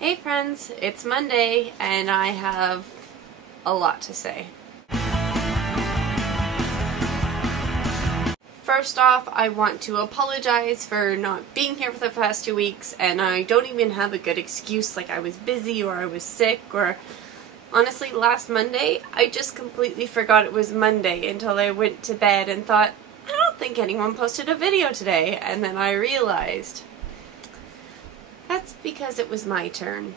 Hey friends, it's Monday and I have a lot to say. First off, I want to apologize for not being here for the past 2 weeks, and I don't even have a good excuse like I was busy or I was sick, or honestly last Monday I just completely forgot it was Monday until I went to bed and thought, I don't think anyone posted a video today, and then I realized that's because it was my turn.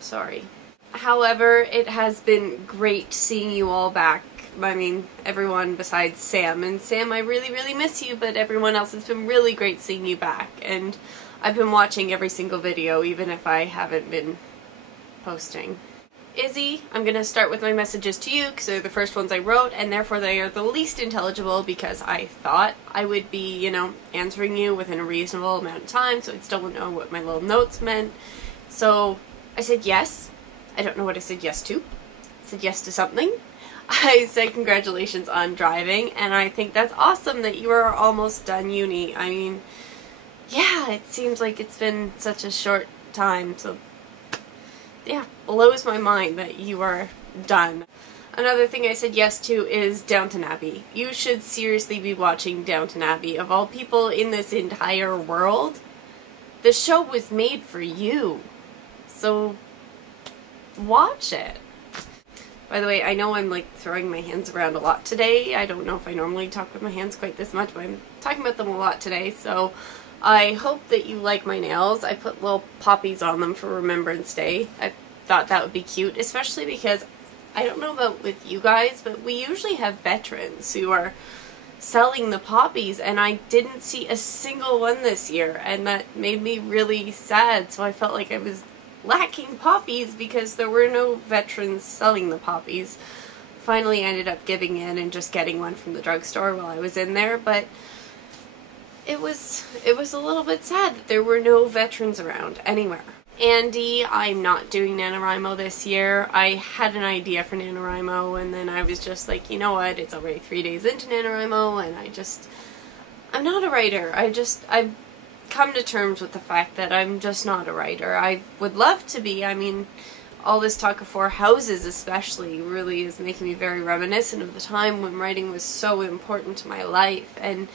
Sorry. However, it has been great seeing you all back. I mean, everyone besides Sam. And Sam, I really miss you, but everyone else, has been really great seeing you back. And I've been watching every single video, even if I haven't been posting. Izzy, I'm going to start with my messages to you because they're the first ones I wrote, and therefore they are the least intelligible because I thought I would be, answering you within a reasonable amount of time, so I'd still know what my little notes meant. So I said yes. I don't know what I said yes to. I said yes to something. I said congratulations on driving, and I think that's awesome that you are almost done uni. I mean, yeah, it seems like it's been such a short time, so yeah, blows my mind that you are done. Another thing I said yes to is Downton Abbey. You should seriously be watching Downton Abbey. Of all people in this entire world, the show was made for you. So watch it. By the way, I know I'm like throwing my hands around a lot today. I don't know if I normally talk with my hands quite this much, but I'm talking about them a lot today, so I hope that you like my nails. I put little poppies on them for Remembrance Day. I thought that would be cute, especially because I don't know about with you guys, but we usually have veterans who are selling the poppies, and I didn't see a single one this year, and that made me really sad. So I felt like I was lacking poppies because there were no veterans selling the poppies. Finally ended up giving in and just getting one from the drugstore while I was in there, but it was a little bit sad that there were no veterans around anywhere. Andy, I'm not doing NaNoWriMo this year. I had an idea for NaNoWriMo, and then I was just like, you know what, it's already 3 days into NaNoWriMo, and I'm not a writer. I've come to terms with the fact that I'm just not a writer. I would love to be. I mean, all this talk of 4 houses especially really is making me very reminiscent of the time when writing was so important to my life, and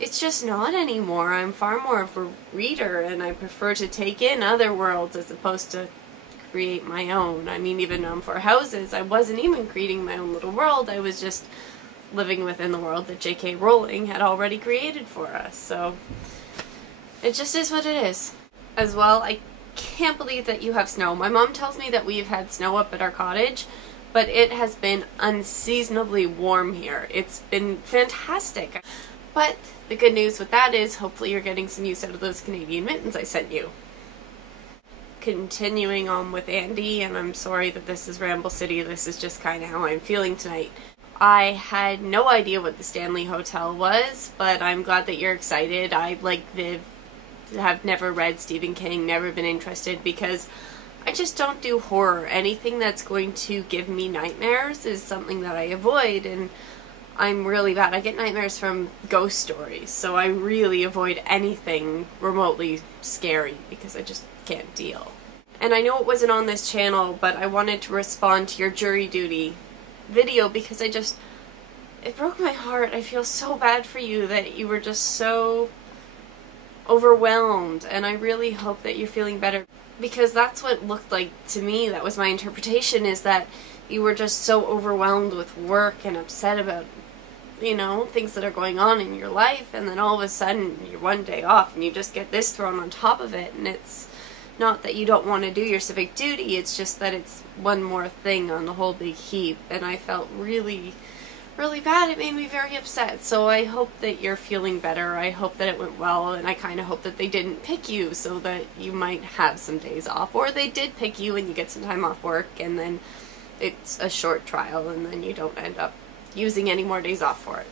it's just not anymore. I'm far more of a reader, and I prefer to take in other worlds as opposed to create my own. I mean, even on 4 houses, I wasn't even creating my own little world. I was just living within the world that J.K. Rowling had already created for us. So it just is what it is. As well, I can't believe that you have snow. My mom tells me that we've had snow up at our cottage, but it has been unseasonably warm here. It's been fantastic. But the good news with that is hopefully you're getting some use out of those Canadian mittens I sent you. Continuing on with Andy, and I'm sorry that this is Ramble City, this is just kind of how I'm feeling tonight. I had no idea what the Stanley Hotel was, but I'm glad that you're excited. I, like Viv, have never read Stephen King, never been interested, because I just don't do horror. Anything that's going to give me nightmares is something that I avoid, and I'm really bad. I get nightmares from ghost stories, so I really avoid anything remotely scary because I just can't deal. And I know it wasn't on this channel, but I wanted to respond to your jury duty video because it broke my heart. I feel so bad for you that you were just so overwhelmed, and I really hope that you're feeling better, because that's what it looked like to me. That was my interpretation, is that you were just so overwhelmed with work and upset about things that are going on in your life, and then all of a sudden you're one day off and you just get this thrown on top of it, and it's not that you don't want to do your civic duty, it's just that it's one more thing on the whole big heap, and I felt really bad. It made me very upset, so I hope that you're feeling better. I hope that it went well, and I kind of hope that they didn't pick you so that you might have some days off, or they did pick you and you get some time off work, and then it's a short trial, and then you don't end up using any more days off for it.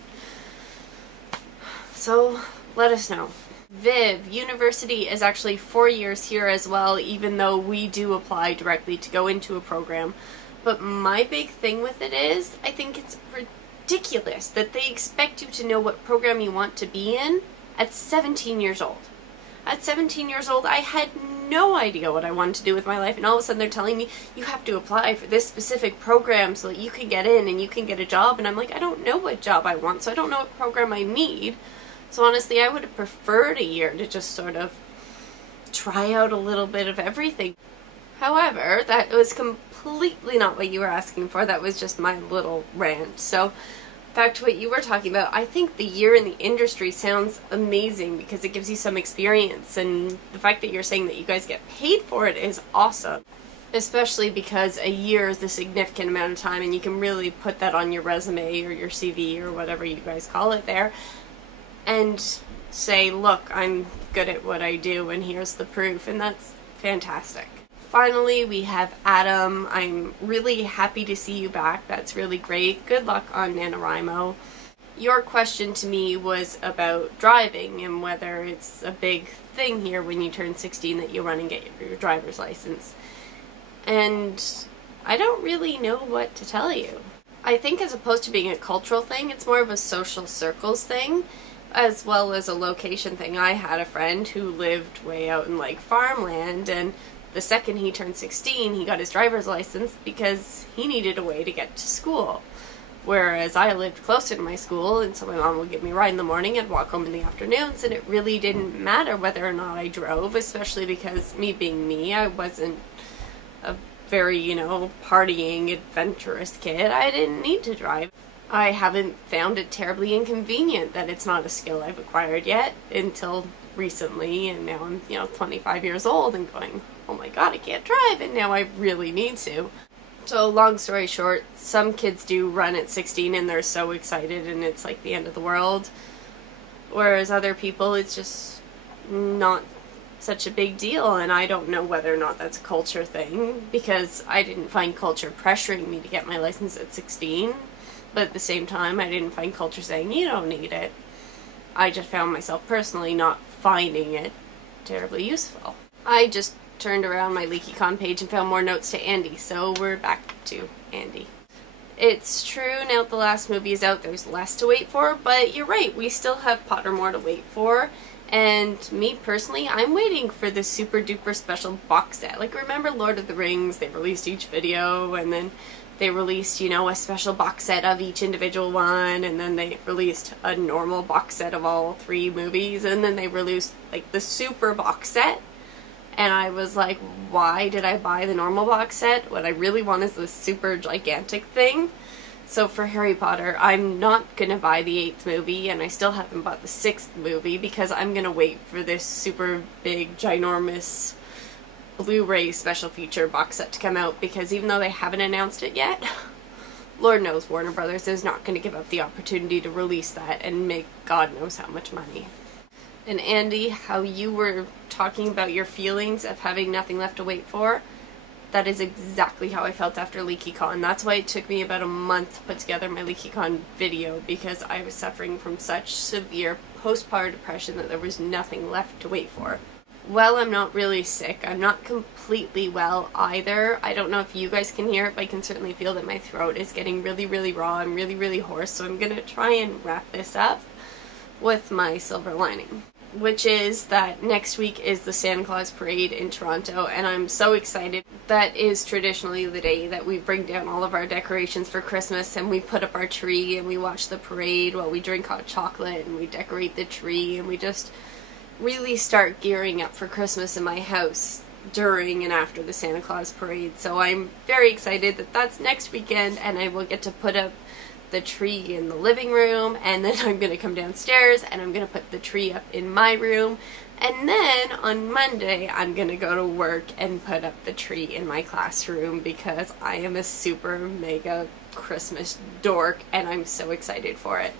So let us know. Viv, university is actually 4 years here as well, even though we do apply directly to go into a program. But my big thing with it is, I think it's ridiculous that they expect you to know what program you want to be in at 17 years old. At 17 years old, I had no idea what I wanted to do with my life, and all of a sudden they're telling me, you have to apply for this specific program so that you can get in and you can get a job, and I'm like, I don't know what job I want, so I don't know what program I need. So honestly, I would have preferred a year to just sort of try out a little bit of everything. However, that was completely not what you were asking for. That was just my little rant. So back to what you were talking about, I think the year in the industry sounds amazing because it gives you some experience, and the fact that you're saying that you guys get paid for it is awesome. Especially because a year is a significant amount of time, and you can really put that on your resume or your CV or whatever you guys call it there, and say, look, I'm good at what I do and here's the proof, and that's fantastic. Finally, we have Adam. I'm really happy to see you back. That's really great. Good luck on NaNoWriMo. Your question to me was about driving and whether it's a big thing here when you turn 16 that you run and get your driver's license. And I don't really know what to tell you. I think as opposed to being a cultural thing, it's more of a social circles thing, as well as a location thing. I had a friend who lived way out in like farmland, and the second he turned 16, he got his driver's license because he needed a way to get to school. Whereas I lived closer to my school, and so my mom would give me a ride in the morning and walk home in the afternoons, and it really didn't matter whether or not I drove, especially because me being me, I wasn't a very, partying, adventurous kid. I didn't need to drive. I haven't found it terribly inconvenient that it's not a skill I've acquired yet until recently, and now I'm, 25 years old and going, oh my god, I can't drive, and now I really need to. So long story short, some kids do run at 16 and they're so excited and it's like the end of the world, whereas other people it's just not such a big deal, and I don't know whether or not that's a culture thing, because I didn't find culture pressuring me to get my license at 16, but at the same time I didn't find culture saying you don't need it. I just found myself personally not finding it terribly useful. I just turned around my LeakyCon page and found more notes to Andy, so we're back to Andy. It's true, now that the last movie is out, there's less to wait for, but you're right, we still have Pottermore to wait for, and me personally, I'm waiting for the super duper special box set. Like, remember Lord of the Rings, they released each video, and then they released, a special box set of each individual one, and then they released a normal box set of all 3 movies, and then they released, like, the super box set. And I was like, why did I buy the normal box set? What I really want is this super gigantic thing. So for Harry Potter, I'm not going to buy the 8th movie, and I still haven't bought the 6th movie, because I'm going to wait for this super big, ginormous Blu-ray special feature box set to come out, because even though they haven't announced it yet, Lord knows Warner Brothers is not going to give up the opportunity to release that and make God knows how much money. And Andy, how you were talking about your feelings of having nothing left to wait for, that is exactly how I felt after LeakyCon. That's why it took me about a month to put together my LeakyCon video, because I was suffering from such severe postpartum depression that there was nothing left to wait for. Well, I'm not really sick. I'm not completely well either. I don't know if you guys can hear it, but I can certainly feel that my throat is getting really, really raw. I'm really, really hoarse, so I'm going to try and wrap this up with my silver lining, which is that next week is the Santa Claus Parade in Toronto, and I'm so excited. That is traditionally the day that we bring down all of our decorations for Christmas, and we put up our tree, and we watch the parade while we drink hot chocolate, and we decorate the tree, and we just really start gearing up for Christmas in my house during and after the Santa Claus Parade. So I'm very excited that that's next weekend, and I will get to put up the tree in the living room, and then I'm gonna come downstairs and I'm gonna put the tree up in my room, and then on Monday I'm gonna go to work and put up the tree in my classroom, because I am a super mega Christmas dork and I'm so excited for it.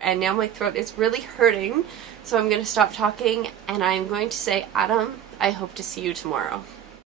And now my throat is really hurting, so I'm gonna stop talking and I'm going to say, Adam, I hope to see you tomorrow.